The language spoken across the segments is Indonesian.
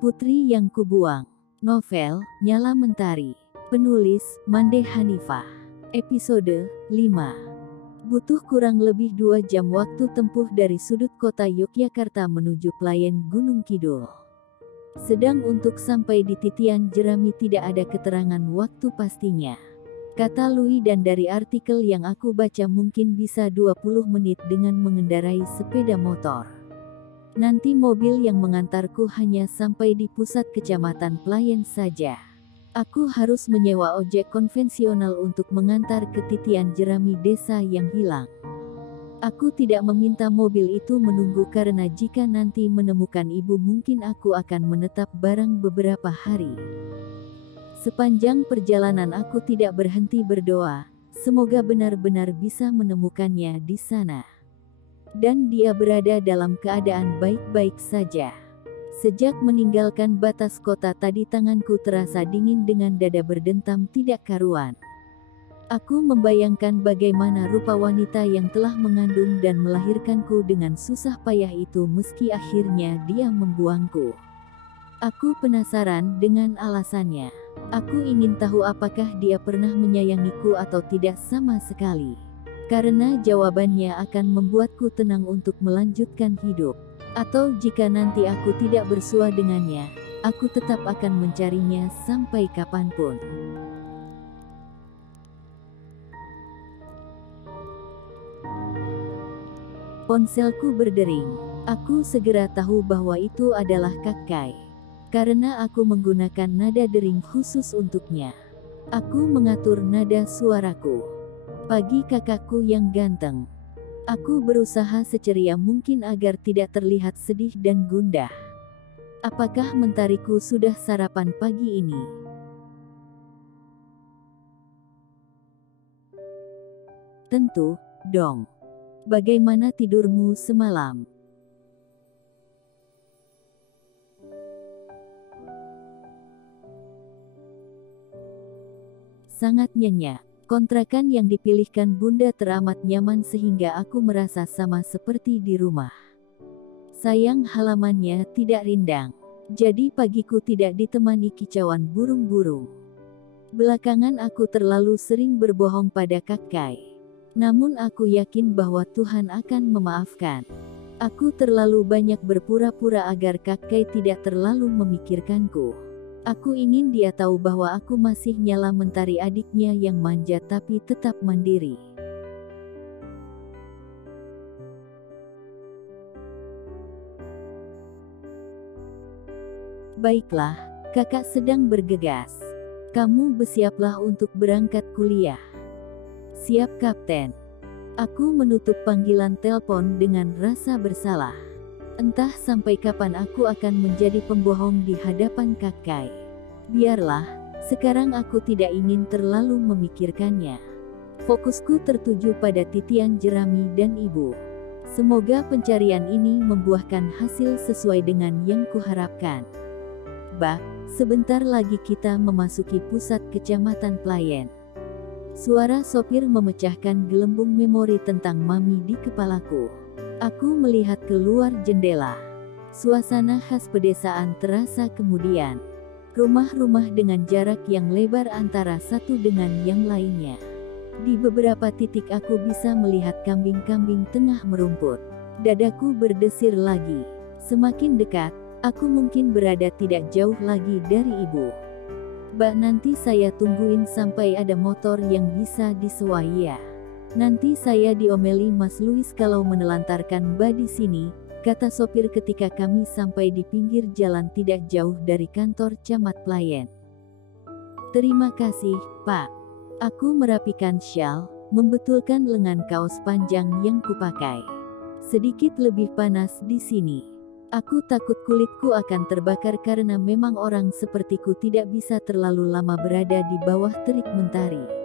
Putri yang Kubuang. Novel, Nyala Mentari. Penulis, Mande Hanifah. Episode 5. Butuh kurang lebih 2 jam waktu tempuh dari sudut kota Yogyakarta menuju Playen Gunung Kidul. Sedang untuk sampai di titian Jerami tidak ada keterangan waktu pastinya. Kata Lui, dan dari artikel yang aku baca mungkin bisa 20 menit dengan mengendarai sepeda motor. Nanti mobil yang mengantarku hanya sampai di pusat kecamatan Playen saja. Aku harus menyewa ojek konvensional untuk mengantar ke titian Jerami desa yang hilang. Aku tidak meminta mobil itu menunggu karena jika nanti menemukan ibu mungkin aku akan menetap bareng beberapa hari. Sepanjang perjalanan aku tidak berhenti berdoa, semoga benar-benar bisa menemukannya di sana. Dan dia berada dalam keadaan baik-baik saja. Sejak meninggalkan batas kota tadi tanganku terasa dingin dengan dada berdentam tidak karuan. Aku membayangkan bagaimana rupa wanita yang telah mengandung dan melahirkanku dengan susah payah itu meski akhirnya dia membuangku. Aku penasaran dengan alasannya. Aku ingin tahu apakah dia pernah menyayangiku atau tidak sama sekali. Karena jawabannya akan membuatku tenang untuk melanjutkan hidup. Atau jika nanti aku tidak bersua dengannya, aku tetap akan mencarinya sampai kapanpun. Ponselku berdering. Aku segera tahu bahwa itu adalah Kak Kai. Karena aku menggunakan nada dering khusus untuknya. Aku mengatur nada suaraku. Pagi kakakku yang ganteng. Aku berusaha seceria mungkin agar tidak terlihat sedih dan gundah. Apakah mentariku sudah sarapan pagi ini? Tentu, dong. Bagaimana tidurmu semalam? Sangat nyenyak. Kontrakan yang dipilihkan Bunda teramat nyaman sehingga aku merasa sama seperti di rumah. Sayang halamannya tidak rindang. Jadi pagiku tidak ditemani kicauan burung-burung. Belakangan aku terlalu sering berbohong pada Kak Kai. Namun aku yakin bahwa Tuhan akan memaafkan. Aku terlalu banyak berpura-pura agar Kak Kai tidak terlalu memikirkanku. Aku ingin dia tahu bahwa aku masih Nyala Mentari, adiknya yang manja tapi tetap mandiri. Baiklah, kakak sedang bergegas. Kamu bersiaplah untuk berangkat kuliah. Siap, Kapten. Aku menutup panggilan telepon dengan rasa bersalah. Entah sampai kapan aku akan menjadi pembohong di hadapan Kak Kai. Biarlah, sekarang aku tidak ingin terlalu memikirkannya. Fokusku tertuju pada titian Jerami dan ibu. Semoga pencarian ini membuahkan hasil sesuai dengan yang kuharapkan. Sebentar lagi kita memasuki pusat kecamatan Playen. Suara sopir memecahkan gelembung memori tentang Mami di kepalaku. Aku melihat keluar jendela. Suasana khas pedesaan terasa kemudian. Rumah-rumah dengan jarak yang lebar antara satu dengan yang lainnya. Di beberapa titik aku bisa melihat kambing-kambing tengah merumput. Dadaku berdesir lagi. Semakin dekat, aku mungkin berada tidak jauh lagi dari ibu. Nanti saya tungguin sampai ada motor yang bisa disewa ya. Nanti saya diomeli Mas Luis kalau menelantarkan Mbak di sini, kata sopir ketika kami sampai di pinggir jalan tidak jauh dari kantor camat Playen. Terima kasih, Pak. Aku merapikan syal, membetulkan lengan kaos panjang yang kupakai. Sedikit lebih panas di sini. Aku takut kulitku akan terbakar karena memang orang sepertiku tidak bisa terlalu lama berada di bawah terik mentari.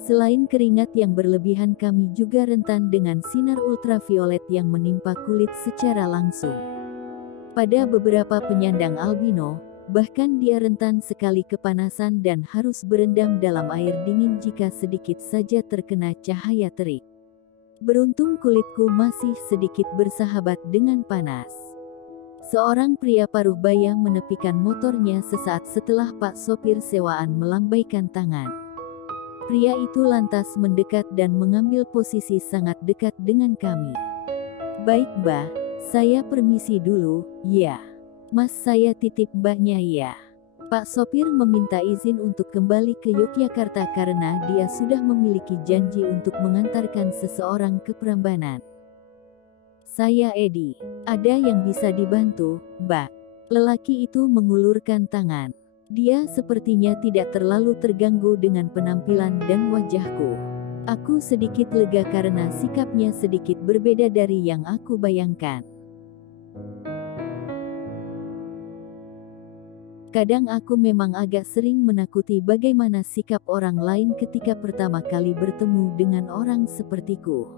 Selain keringat yang berlebihan, kami juga rentan dengan sinar ultraviolet yang menimpa kulit secara langsung. Pada beberapa penyandang albino, bahkan dia rentan sekali kepanasan dan harus berendam dalam air dingin jika sedikit saja terkena cahaya terik. Beruntung kulitku masih sedikit bersahabat dengan panas. Seorang pria paruh baya menepikan motornya sesaat setelah Pak sopir sewaan melambaikan tangan. Pria itu lantas mendekat dan mengambil posisi sangat dekat dengan kami. "Baik Mbah, saya permisi dulu." "Ya. Mas, saya titip Mbahnya ya." Pak sopir meminta izin untuk kembali ke Yogyakarta karena dia sudah memiliki janji untuk mengantarkan seseorang ke Prambanan. "Saya Edi. Ada yang bisa dibantu, Mbak?" Lelaki itu mengulurkan tangan. Dia sepertinya tidak terlalu terganggu dengan penampilan dan wajahku. Aku sedikit lega karena sikapnya sedikit berbeda dari yang aku bayangkan. Kadang aku memang agak sering menakuti bagaimana sikap orang lain ketika pertama kali bertemu dengan orang sepertiku.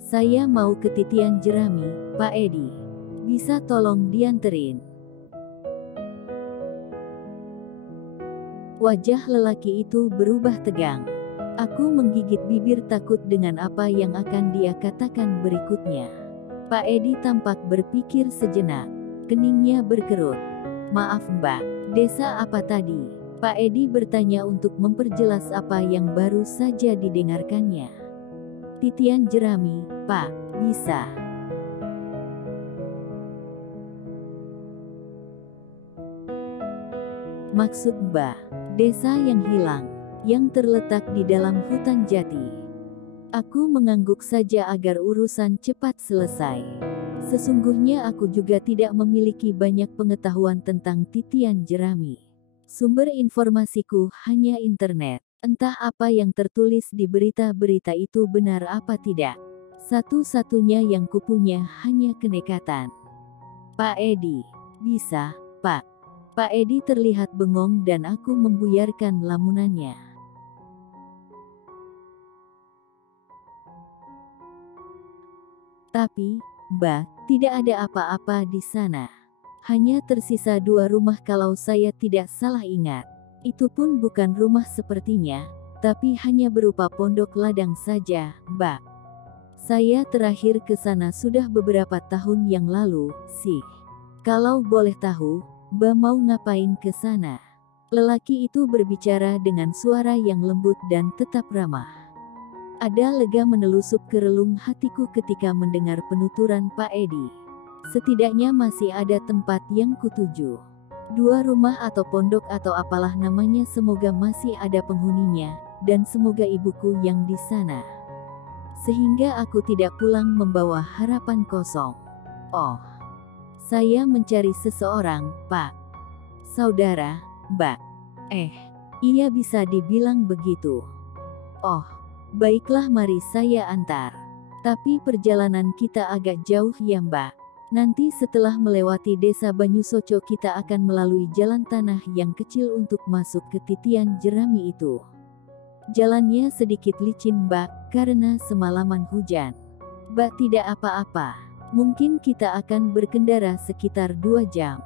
"Saya mau ke Titian Jerami, Pak Edi. Bisa tolong dianterin?" Wajah lelaki itu berubah tegang. Aku menggigit bibir takut dengan apa yang akan dia katakan berikutnya. Pak Edi tampak berpikir sejenak. Keningnya berkerut. "Maaf Mbak, desa apa tadi?" Pak Edi bertanya untuk memperjelas apa yang baru saja didengarkannya. "Titian Jerami, Pak. Bisa." "Maksud Mbah, desa yang hilang, yang terletak di dalam hutan jati." Aku mengangguk saja agar urusan cepat selesai. Sesungguhnya aku juga tidak memiliki banyak pengetahuan tentang Titian Jerami. Sumber informasiku hanya internet. Entah apa yang tertulis di berita-berita itu benar apa tidak. Satu-satunya yang kupunya hanya kenekatan. "Pak Edi, bisa, Pak." Pak Edi terlihat bengong dan aku membuyarkan lamunannya. "Tapi, Mbak, tidak ada apa-apa di sana. Hanya tersisa 2 rumah kalau saya tidak salah ingat. Itu pun bukan rumah sepertinya, tapi hanya berupa pondok ladang saja, Mbak. Saya terakhir ke sana sudah beberapa tahun yang lalu, sih. Kalau boleh tahu, Mbak mau ngapain ke sana?" Lelaki itu berbicara dengan suara yang lembut dan tetap ramah. Ada lega menelusup ke relung hatiku ketika mendengar penuturan Pak Edi. Setidaknya masih ada tempat yang kutuju. 2 rumah atau pondok atau apalah namanya, semoga masih ada penghuninya, dan semoga ibuku yang di sana. Sehingga aku tidak pulang membawa harapan kosong. "Oh, saya mencari seseorang, Pak." "Saudara, Mbak?" Iya, bisa dibilang begitu." "Oh, baiklah, mari saya antar. Tapi perjalanan kita agak jauh ya Mbak. Nanti setelah melewati desa Banyusoco kita akan melalui jalan tanah yang kecil untuk masuk ke Titian Jerami itu. Jalannya sedikit licin Mbak, karena semalaman hujan." "Mbak, tidak apa-apa. Mungkin kita akan berkendara sekitar 2 jam.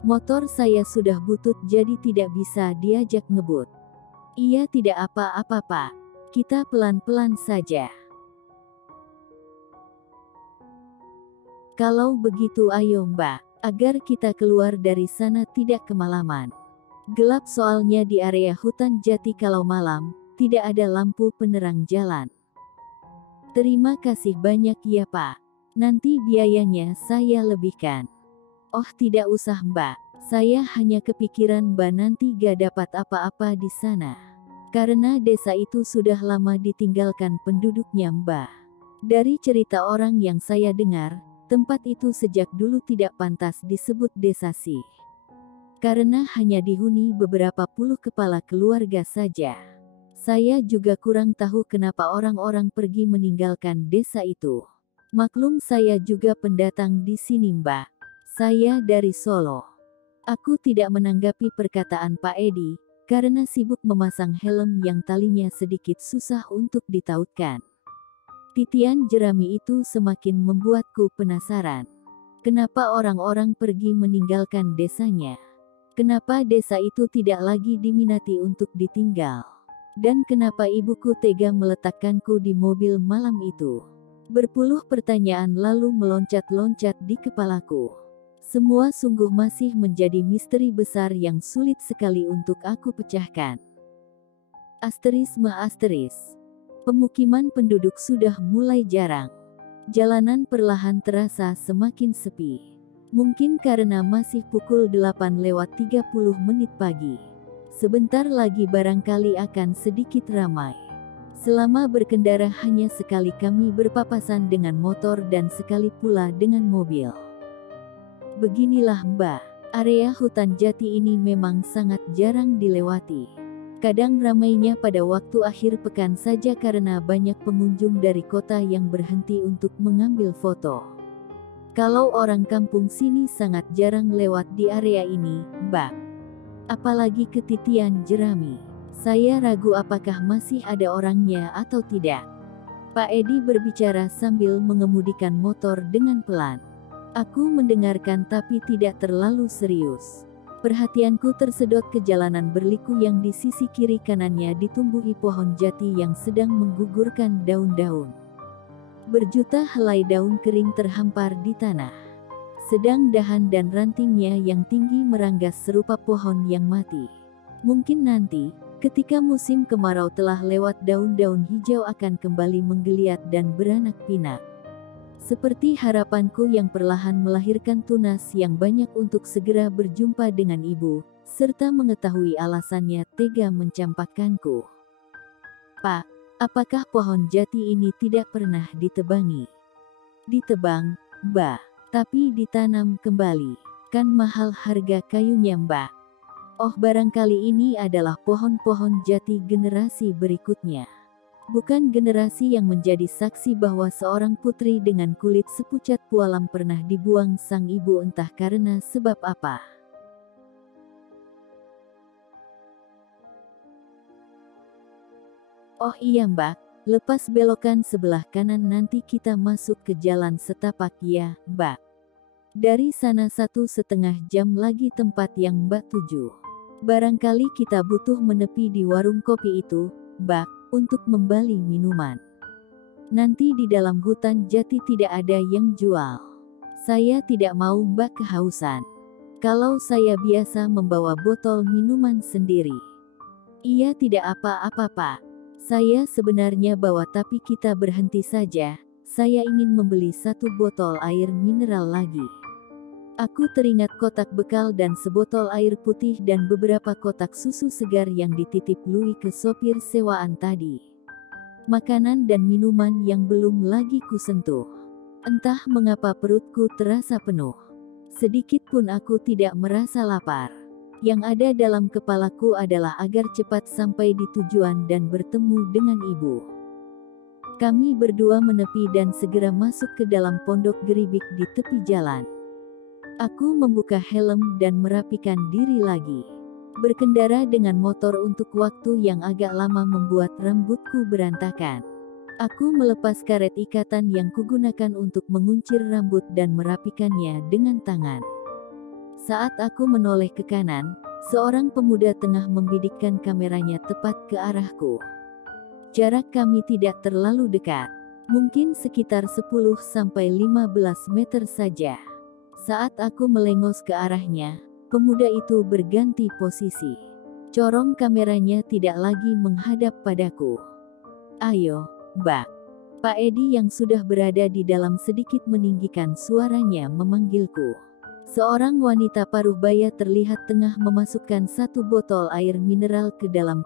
Motor saya sudah butut jadi tidak bisa diajak ngebut." "Iya, tidak apa-apa Pak. Kita pelan-pelan saja." "Kalau begitu ayo Mbak, agar kita keluar dari sana tidak kemalaman. Gelap soalnya di area hutan jati kalau malam, tidak ada lampu penerang jalan." "Terima kasih banyak ya Pak. Nanti biayanya saya lebihkan." "Oh tidak usah Mbak, saya hanya kepikiran Mbak nanti gak dapat apa-apa di sana. Karena desa itu sudah lama ditinggalkan penduduknya Mbak. Dari cerita orang yang saya dengar, tempat itu sejak dulu tidak pantas disebut desa sih. Karena hanya dihuni beberapa puluh kepala keluarga saja. Saya juga kurang tahu kenapa orang-orang pergi meninggalkan desa itu. Maklum saya juga pendatang di sini Mbak. Saya dari Solo." Aku tidak menanggapi perkataan Pak Edi, karena sibuk memasang helm yang talinya sedikit susah untuk ditautkan. Titian Jerami itu semakin membuatku penasaran. Kenapa orang-orang pergi meninggalkan desanya? Kenapa desa itu tidak lagi diminati untuk ditinggal? Dan kenapa ibuku tega meletakkanku di mobil malam itu? Berpuluh pertanyaan lalu meloncat-loncat di kepalaku. Semua sungguh masih menjadi misteri besar yang sulit sekali untuk aku pecahkan. Asteris. Pemukiman penduduk sudah mulai jarang. Jalanan perlahan terasa semakin sepi. Mungkin karena masih pukul 8:30 pagi. Sebentar lagi barangkali akan sedikit ramai. Selama berkendara hanya sekali kami berpapasan dengan motor dan sekali pula dengan mobil. Beginilah Mbak, area hutan jati ini memang sangat jarang dilewati. Kadang ramainya pada waktu akhir pekan saja karena banyak pengunjung dari kota yang berhenti untuk mengambil foto. Kalau orang kampung sini sangat jarang lewat di area ini, Mbak. Apalagi ketitian jerami. Saya ragu apakah masih ada orangnya atau tidak. Pak Edi berbicara sambil mengemudikan motor dengan pelan. Aku mendengarkan tapi tidak terlalu serius. Perhatianku tersedot ke jalanan berliku yang di sisi kiri kanannya ditumbuhi pohon jati yang sedang menggugurkan daun-daun. Berjuta helai daun kering terhampar di tanah. Sedang dahan dan rantingnya yang tinggi meranggas serupa pohon yang mati. Mungkin nanti, ketika musim kemarau telah lewat, daun-daun hijau akan kembali menggeliat dan beranak pinak. Seperti harapanku yang perlahan melahirkan tunas yang banyak untuk segera berjumpa dengan ibu, serta mengetahui alasannya tega mencampakkanku. Pak, apakah pohon jati ini tidak pernah ditebangi? Ditebang, Mbak, tapi ditanam kembali. Kan mahal harga kayunya Mbak. Oh, barangkali ini adalah pohon-pohon jati generasi berikutnya. Bukan generasi yang menjadi saksi bahwa seorang putri dengan kulit sepucat pualam pernah dibuang sang ibu entah karena sebab apa. Oh iya Mbak, lepas belokan sebelah kanan nanti kita masuk ke jalan setapak ya, Mbak. Dari sana 1,5 jam lagi tempat yang Mbak tuju. Barangkali kita butuh menepi di warung kopi itu, Mbak, untuk membeli minuman. Nanti di dalam hutan jati tidak ada yang jual. Saya tidak mau Mbak kehausan. Kalau saya biasa membawa botol minuman sendiri. Iya tidak apa-apa Pak. Saya sebenarnya bawa tapi kita berhenti saja. Saya ingin membeli 1 botol air mineral lagi. Aku teringat kotak bekal dan sebotol air putih dan beberapa kotak susu segar yang dititip Louis ke sopir sewaan tadi. Makanan dan minuman yang belum lagi kusentuh. Entah mengapa perutku terasa penuh. Sedikit pun aku tidak merasa lapar. Yang ada dalam kepalaku adalah agar cepat sampai di tujuan dan bertemu dengan ibu. Kami berdua menepi dan segera masuk ke dalam pondok geribik di tepi jalan. Aku membuka helm dan merapikan diri lagi. Berkendara dengan motor untuk waktu yang agak lama membuat rambutku berantakan. Aku melepas karet ikatan yang kugunakan untuk menguncir rambut dan merapikannya dengan tangan. Saat aku menoleh ke kanan, seorang pemuda tengah membidikkan kameranya tepat ke arahku. Jarak kami tidak terlalu dekat. Mungkin sekitar 10-15 meter saja. Saat aku melengos ke arahnya, pemuda itu berganti posisi. Corong kameranya tidak lagi menghadap padaku. Ayo, Mbak. Pak Edi yang sudah berada di dalam sedikit meninggikan suaranya memanggilku. Seorang wanita paruh baya terlihat tengah memasukkan 1 botol air mineral ke dalam